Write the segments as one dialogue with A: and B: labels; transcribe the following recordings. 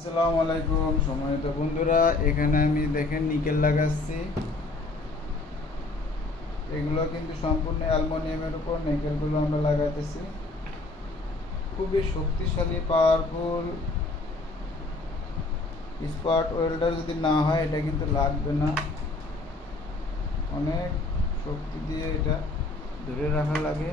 A: আসসালামু আলাইকুম, সম্মানিত বন্ধুরা, এখানে আমি দেখেন নিকেল লাগাচ্ছি এগুলো কিন্তু সম্পূর্ণ অ্যালুমিনিয়ামের উপর নিকেলগুলো আমরা লাগাইতেছি। খুবই শক্তিশালী পাওয়ারফুল স্পট ওয়েল্ডার যদি না হয়, এটা কিন্তু লাগবে না। অনেক শক্তি দিয়ে এটা ধরে রাখা লাগে।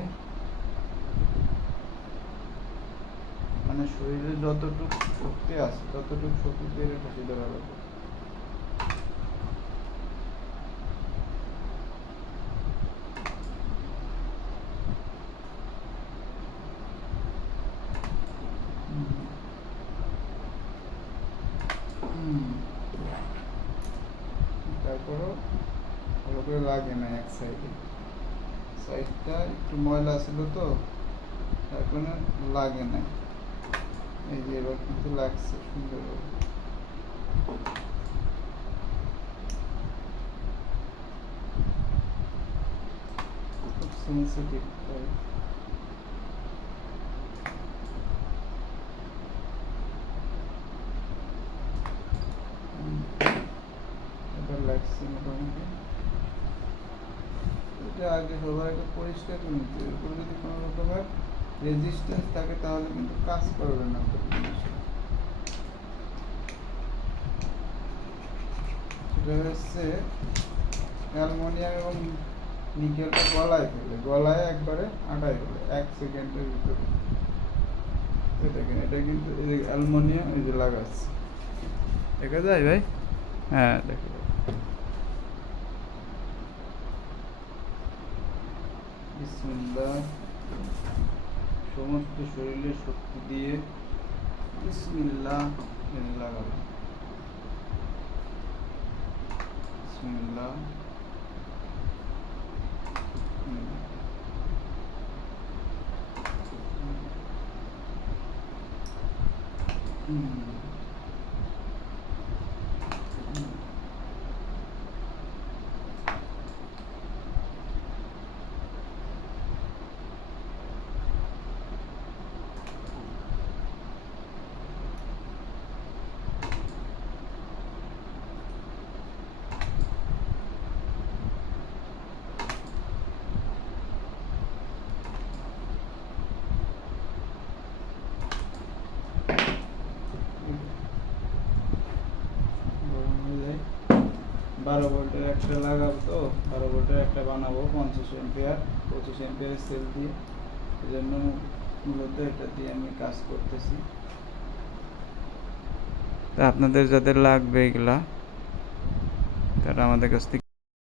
A: মানে শরীরে যতটুকু শক্তি আছে, ততটুকু শক্তি লাগবে হুম। হুম। তারপরও ভালো করে লাগে না এক সাইডে সাইডটা একটু ময়লা ছিল তো, তার লাগে না এই যে এবার কিন্তু লাগছে সুন্দর খুব সেন্সিটিভ লাগছে মোটামুটি এটা আগে সবার আগে পরিষ্কার করে যদি কোনো রকমের রেজিস্ট্যান্স থাকে তাহলে কিন্তু কাজ করবে না। সেটা হচ্ছে অ্যালুমিনিয়াম এবং নিকেলটা গলায় ফেলে, গলায় একবারে আটাই ফেলে, এক সেকেন্ডের ভিতরে। এই দেখেন এটা কিন্তু এই যে লাগাচ্ছে। দেখা যায় ভাই? হ্যাঁ দেখা সমস্ত শরীরে শক্তি দিয়ে বিসমিল্লাহ এনে লাগাবো বিসমিল্লাহ। হুম। হুম। হুম। গরম হয়ে যায় বারো ভোল্টের একটা লাগাবো তো, বারো ভোল্টের একটা বানাবো, পঞ্চাশ এম্পিয়ার পঁচিশ এম্পিয়ার সেল দিয়ে। এই জন্য মূলত এটা দিয়ে আমি কাজ করতেছি। তা আপনাদের যাদের লাগবে এগুলা, তারা আমাদের কাছ থেকে